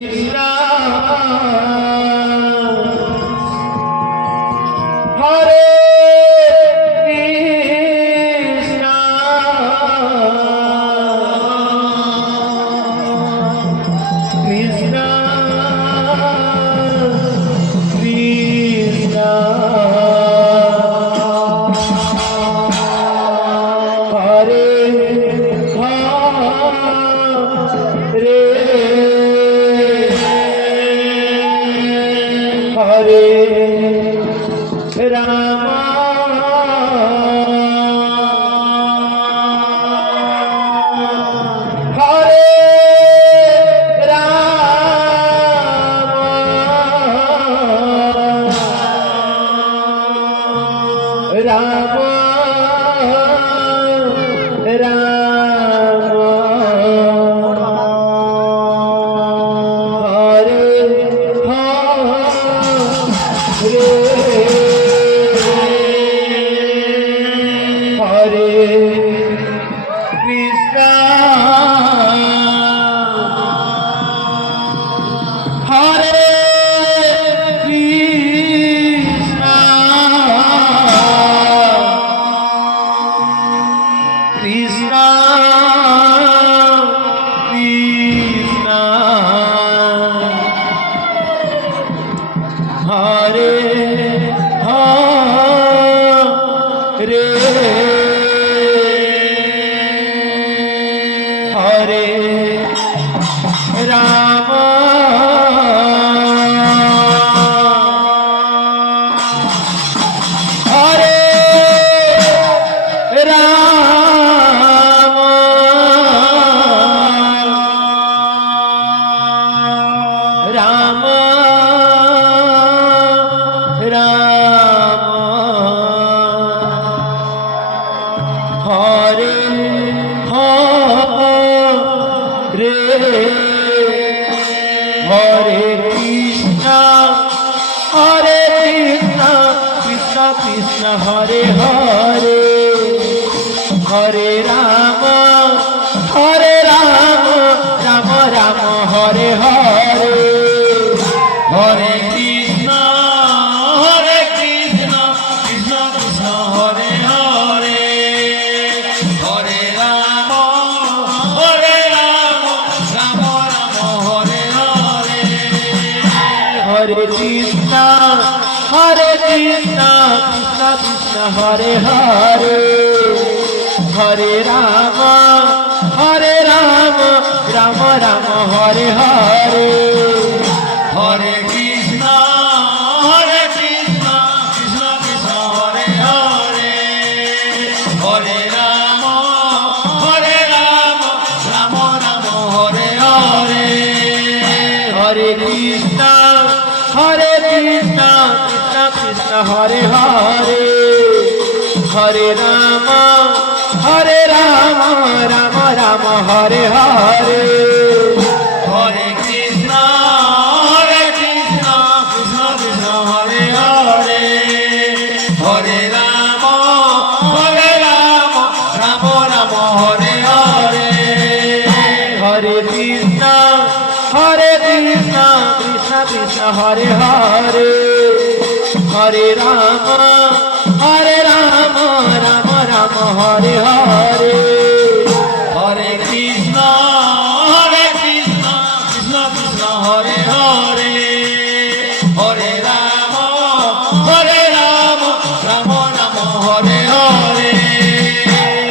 Krishna Hare Krishna Krishna Krishna Hare Hare Rama Hare Rama Krishna Hare Hare Hare Rama Rama Rama Hare Hare Hare Krishna Krishna Krishna Hare Hare Hare Rama Rama Rama Hare Hare Hare Krishna Krishna Krishna Hare Hare Hare Rama Rama Rama Hare Hare Hare Krishna Krishna Krishna Hare Hare Hare Rama Rama Rama Hare Hare Hare Krishna Krishna Krishna Hare Hare Hare Rama Rama Rama Hare Hare Hare Krishna Krishna Krishna Hare Hare Hare Rama Rama Rama Hare Hare Hare Krishna Krishna Krishna Hare Hare Hare Rama Rama Rama Hare Hare Hare Krishna Krishna Krishna Hare Hare Hare Rama Rama Rama Hare Hare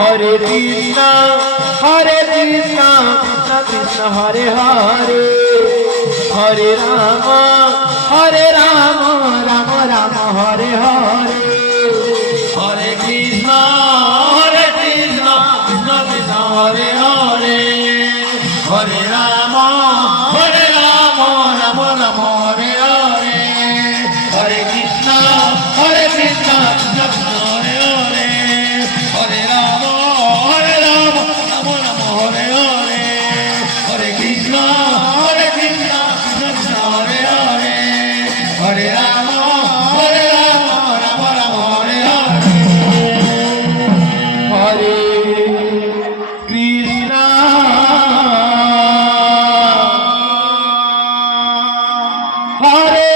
Hare Krishna Krishna Krishna Hare Hare Hare Rama Rama Rama Hare Hare Hare Krishna Krishna Krishna Hare Hare Hare Rama Rama Rama Hare Hare Hare Krishna Krishna Krishna Hare Hare Hare Rama Rama Rama Hare Hare Hare Krishna Krishna Krishna Hare Hare Hare Rama Rama Rama Hare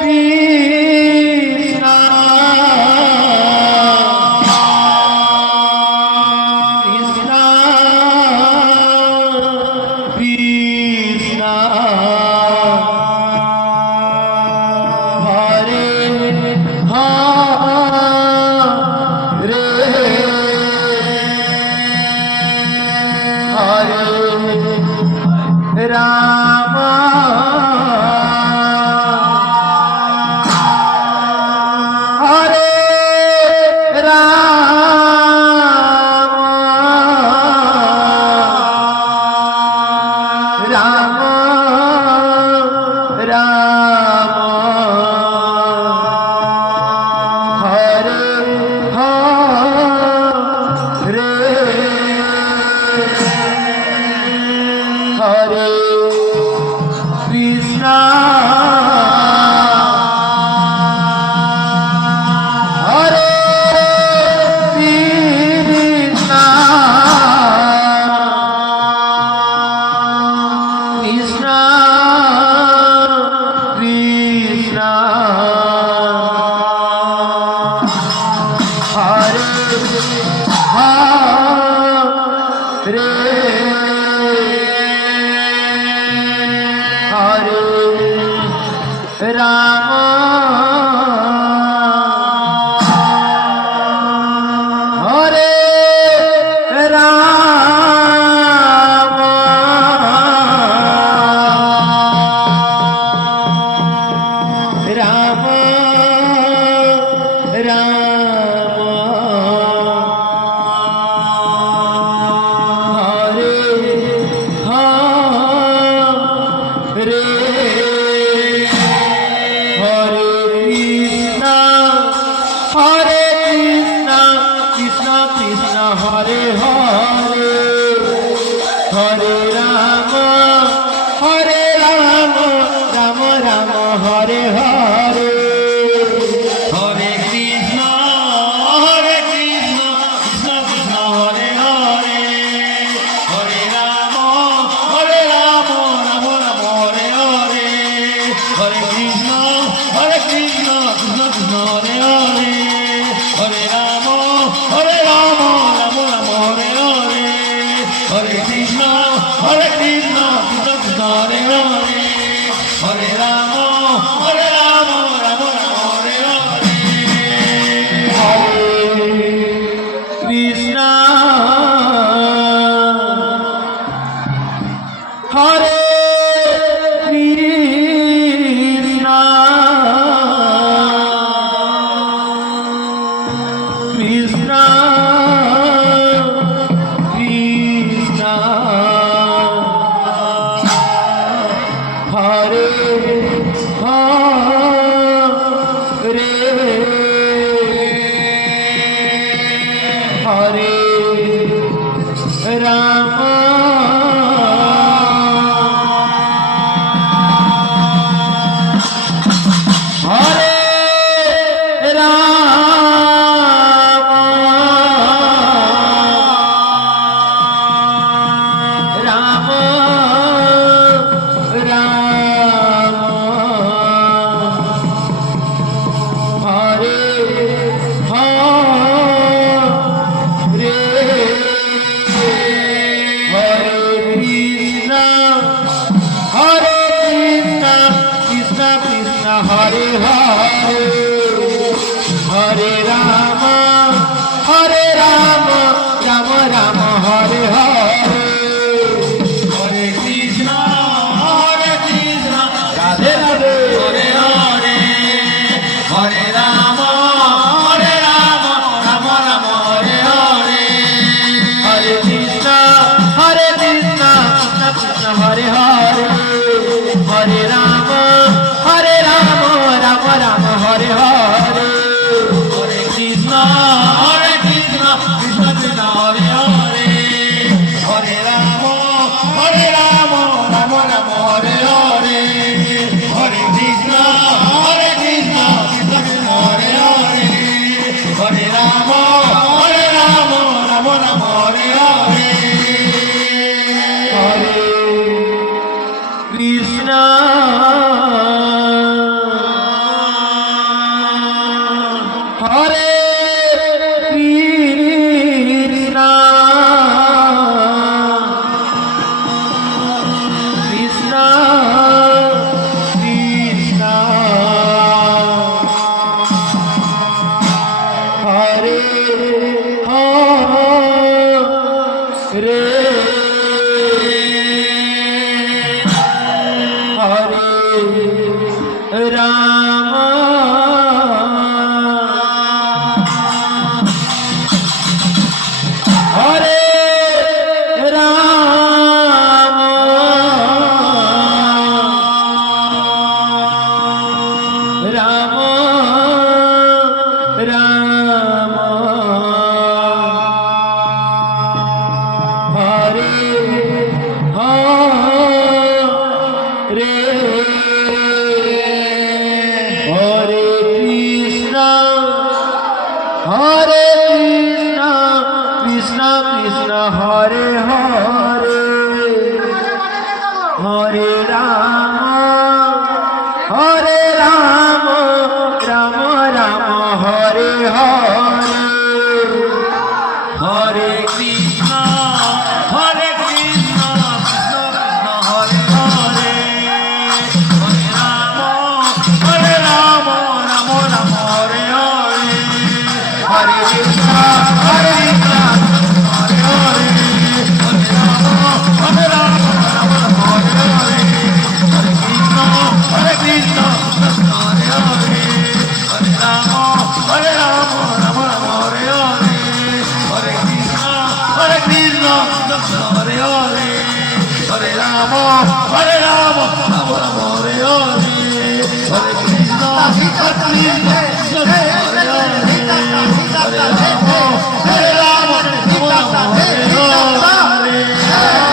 Krishna Krishna Krishna Hare Hare Rama Hare Rama Rama Hare Hare Hare Krishna Hare Krishna Krishna Krishna Hare Hare Hare Rama Hare Rama Rama Hare Hare Hare Rama Hare Rama Rama Rama Hare Hare Hare Krishna Krishna Krishna Hare Hare Hare Rama Rama Rama Hare Hare Hare Krishna Krishna Krishna Hare Hare Hare Rama Rama Rama Hare Hare Hare Krishna Krishna Krishna Hare Hare Hare Rama Rama Rama Hare Hare Hare Krishna Hare Krishna Krishna Krishna Hare Hare Hare Rama Hare Rama Rama Rama Hare Hare Hare Krishna Krishna Krishna Hare Hare Hare Rama Rama Rama Hare Hare Hare Krishna Radhe Radhe Hare Hare Hare Rama Rama Rama Hare Hare Hare Krishna Krishna Krishna Hare Hare Hare Rama Rama Rama Hare Hare Hare Krishna Krishna Krishna Hare Hare Hare Rama Rama Rama Hare Hare Hare Krishna Krishna Krishna Hare Hare Hare Rama Rama Rama Hare Hare Hare Krishna Hare Krishna Krishna Krishna Hare Hare Hare Ram Hare Ram Ram Ram Hare Hare Hare Krishna Hare Krishna Krishna Krishna Hare Hare Hare Ram Ram Ram Hare Hare Hare Krishna Krishna Krishna Hare Hare Hare Ram Ram Ram Hare Hare Hare Krishna Hare Hare Hare Ram Ram Ram Hare Hare Hare Krishna Hare Krishna Hare Hare Hare Ram Ram Ram Hare Hare Hare Krishna Hare Krishna Hare Hare Hare Ram Ram Ram Hare Hare Hare Krishna Hare Krishna Hare Hare Hare Ram